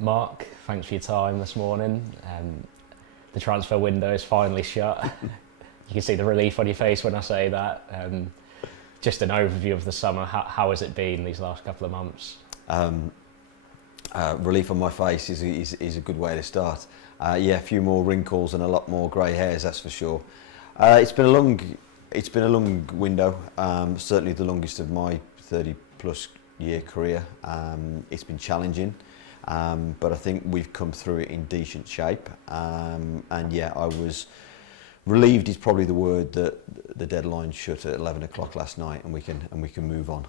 Mark, thanks for your time this morning. The transfer window is finally shut. You can see the relief on your face when I say that. Just an overview of the summer. How has it been these last couple of months? Relief on my face is a good way to start. A few more wrinkles and a lot more grey hairs, that's for sure. It's been a long window. Certainly the longest of my 30-plus year career. It's been challenging, but I think we've come through it in decent shape. I was relieved is probably the word that the deadline shut at 11 o'clock last night, and we can move on.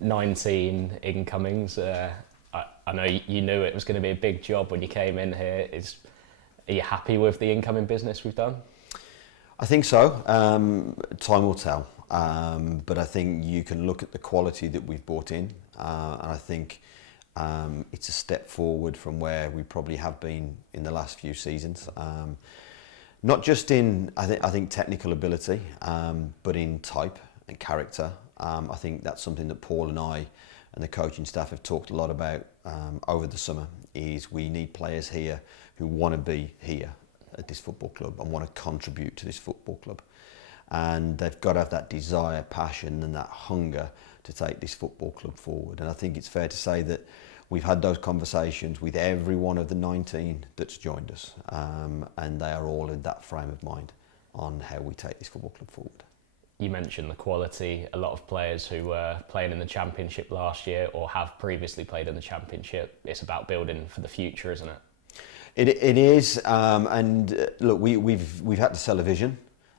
19 incomings. I know you knew it was going to be a big job when you came in here. Are you happy with the incoming business we've done? I think so. Time will tell. But I think you can look at the quality that we've brought in, and I think it's a step forward from where we probably have been in the last few seasons. Not just in, I think technical ability, but in type and character. I think that's something that Paul and I and the coaching staff have talked a lot about over the summer, is we need players here who want to be here at this football club and want to contribute to this football club. And they've got to have that desire, passion and that hunger to take this football club forward. And I think it's fair to say that we've had those conversations with every one of the 19 that's joined us, and they are all in that frame of mind on how we take this football club forward. You mentioned the quality. A lot of players who were playing in the Championship last year or have previously played in the Championship. It's about building for the future, isn't it? It is, and look, we've had to sell a vision,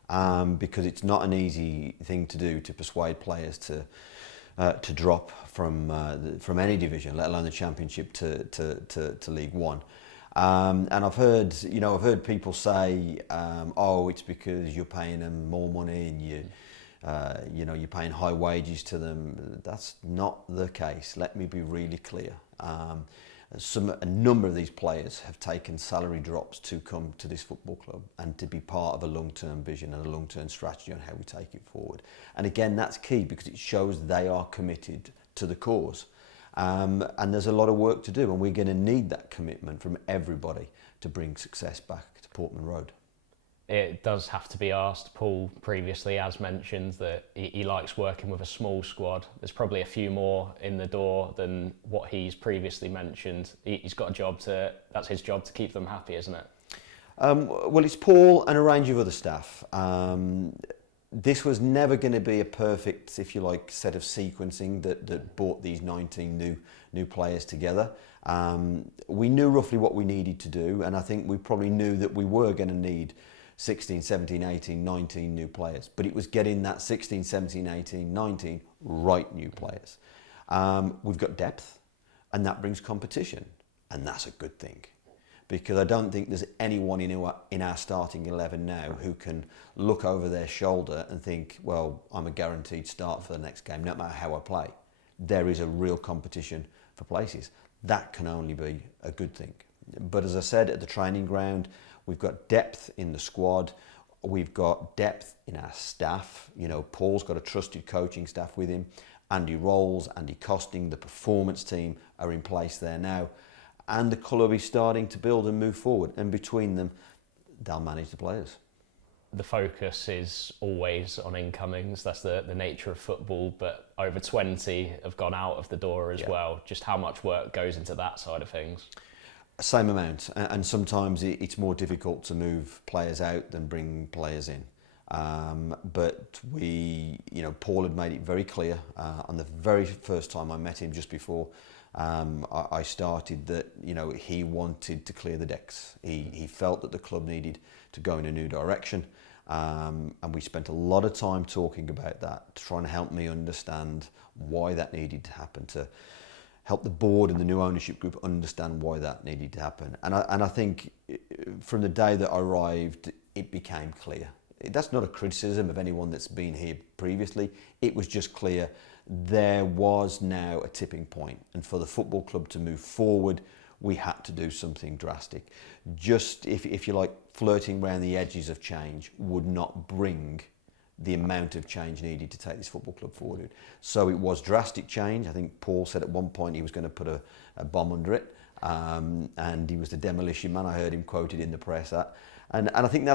because it's not an easy thing to do to persuade players to drop from any division, let alone the Championship, to League One. And I've heard people say, it's because you're paying them more money and you're paying high wages to them. That's not the case. Let me be really clear. A number of these players have taken salary drops to come to this football club and to be part of a long-term vision and a long-term strategy on how we take it forward. And again, that's key because it shows they are committed to the cause. And there's a lot of work to do, and we're going to need that commitment from everybody to bring success back to Portman Road. It does have to be asked. Paul previously has mentioned that he likes working with a small squad. There's probably a few more in the door than what he's previously mentioned. He's got that's his job to keep them happy, isn't it? Well, it's Paul and a range of other staff. This was never going to be a perfect, if you like, set of sequencing that brought these 19 new players together. We knew roughly what we needed to do, and I think we probably knew that we were going to need 16, 17, 18, 19 new players. But it was getting that 16, 17, 18, 19 right new players. We've got depth, and that brings competition, and that's a good thing. Because I don't think there's anyone in our starting 11 now who can look over their shoulder and think, well, I'm a guaranteed start for the next game, no matter how I play. There is a real competition for places. That can only be a good thing. But as I said, at the training ground, we've got depth in the squad. We've got depth in our staff. Paul's got a trusted coaching staff with him. Andy Rolls, Andy Costing, the performance team are in place there now. And the club is starting to build and move forward. And between them, they'll manage the players. The focus is always on incomings. That's the nature of football. But over 20 have gone out of the door as well. Just how much work goes into that side of things? Same amount. And sometimes it's more difficult to move players out than bring players in. But Paul had made it very clear on the very first time I met him just before I started that he wanted to clear the decks. He felt that the club needed to go in a new direction, and we spent a lot of time talking about that, trying to help me understand why that needed to happen, to help the board and the new ownership group understand why that needed to happen. And I think from the day that I arrived, it became clear. That's not a criticism of anyone that's been here previously. It was just clear there was now a tipping point, and for the football club to move forward, we had to do something drastic. Just, if you like, flirting around the edges of change would not bring the amount of change needed to take this football club forward. So it was drastic change. I think Paul said at one point he was going to put a bomb under it. and he was the demolition man. I heard him quoted in the press. And I think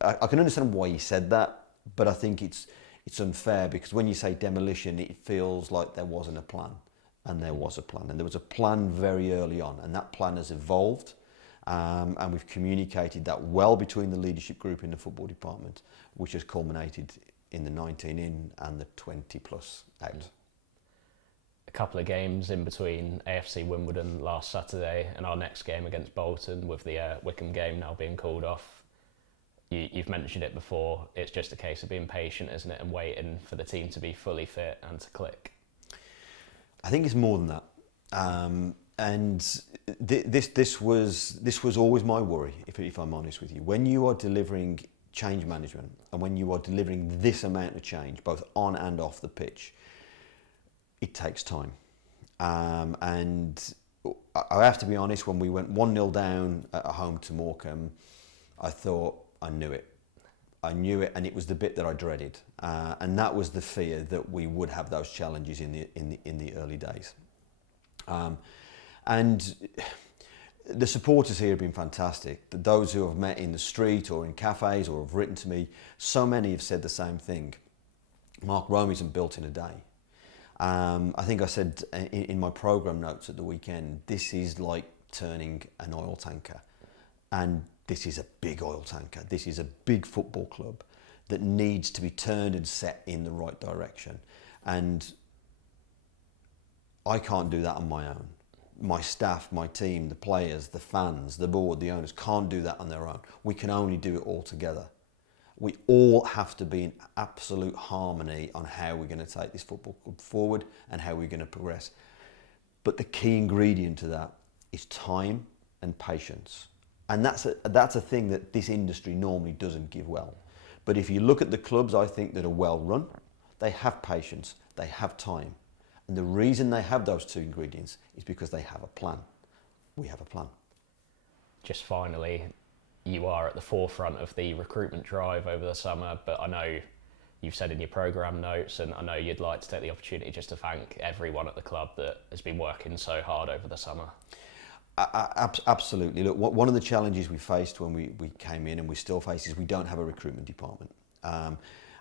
I can understand why he said that, but I think it's unfair, because when you say demolition, it feels like there wasn't a plan, and there was a plan, and there was a plan very early on, and that plan has evolved, and we've communicated that well between the leadership group in the football department, which has culminated in the 19 in and the 20 plus out. A couple of games in between AFC Wimbledon last Saturday and our next game against Bolton, with the Wickham game now being called off. You've mentioned it before, it's just a case of being patient, isn't it, and waiting for the team to be fully fit and to click. I think it's more than that. And this was always my worry, if I'm honest with you. When you are delivering change management, and when you are delivering this amount of change, both on and off the pitch, it takes time. And I have to be honest, when we went 1-0 down at home to Morecambe, I thought, I knew it, and it was the bit that I dreaded, and that was the fear that we would have those challenges in the early days. And the supporters here have been fantastic. Those who have met in the street or in cafes or have written to me, so many have said the same thing. Mark, Rome isn't built in a day. I think I said in my programme notes at the weekend, this is like turning an oil tanker. And this is a big oil tanker. This is a big football club that needs to be turned and set in the right direction. And I can't do that on my own. My staff, my team, the players, the fans, the board, the owners can't do that on their own. We can only do it all together. We all have to be in absolute harmony on how we're going to take this football club forward and how we're going to progress. But the key ingredient to that is time and patience. And that's a thing that this industry normally doesn't give well. But if you look at the clubs, I think, that are well run, they have patience, they have time. And the reason they have those two ingredients is because they have a plan. We have a plan. Just finally, you are at the forefront of the recruitment drive over the summer, but I know you've said in your programme notes, and I know you'd like to take the opportunity just to thank everyone at the club that has been working so hard over the summer. Absolutely. Look, one of the challenges we faced when we came in, and we still face, is we don't have a recruitment department.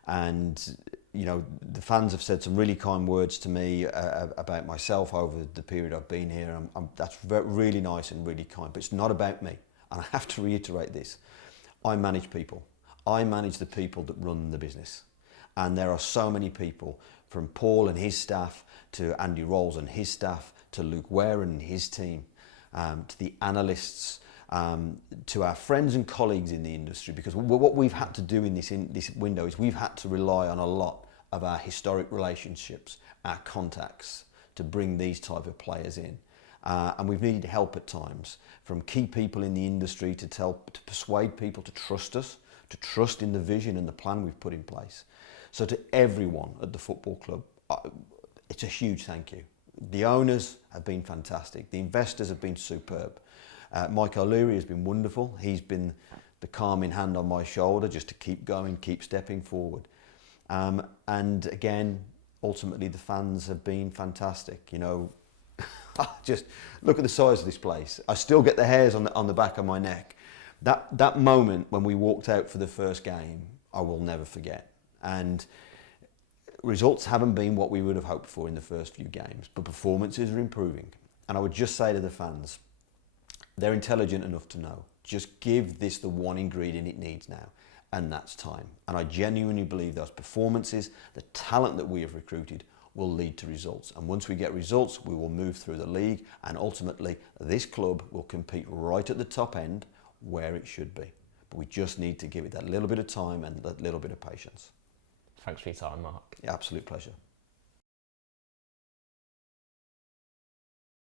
And you know, the fans have said some really kind words to me about myself over the period I've been here. That's really nice and really kind, but it's not about me. And I have to reiterate this. I manage people. I manage the people that run the business. And there are so many people, from Paul and his staff, to Andy Rolls and his staff, to Luke Ware and his team, to the analysts, to our friends and colleagues in the industry, because what we've had to do in this window is we've had to rely on a lot of our historic relationships, our contacts, to bring these type of players in. And we've needed help at times, from key people in the industry to persuade people to trust us, to trust in the vision and the plan we've put in place. So to everyone at the football club, it's a huge thank you. The owners have been fantastic. The investors have been superb. Mike O'Leary has been wonderful. He's been the calming hand on my shoulder just to keep going, keep stepping forward. And again, ultimately the fans have been fantastic. You know, just look at the size of this place. I still get the hairs on the back of my neck. That moment when we walked out for the first game, I will never forget. And results haven't been what we would have hoped for in the first few games, but performances are improving. And I would just say to the fans, they're intelligent enough to know, just give this the one ingredient it needs now, and that's time. And I genuinely believe those performances, the talent that we have recruited, will lead to results. And once we get results, we will move through the league, and ultimately this club will compete right at the top end where it should be. But we just need to give it that little bit of time and that little bit of patience. Thanks for your time, Mark. Absolute pleasure.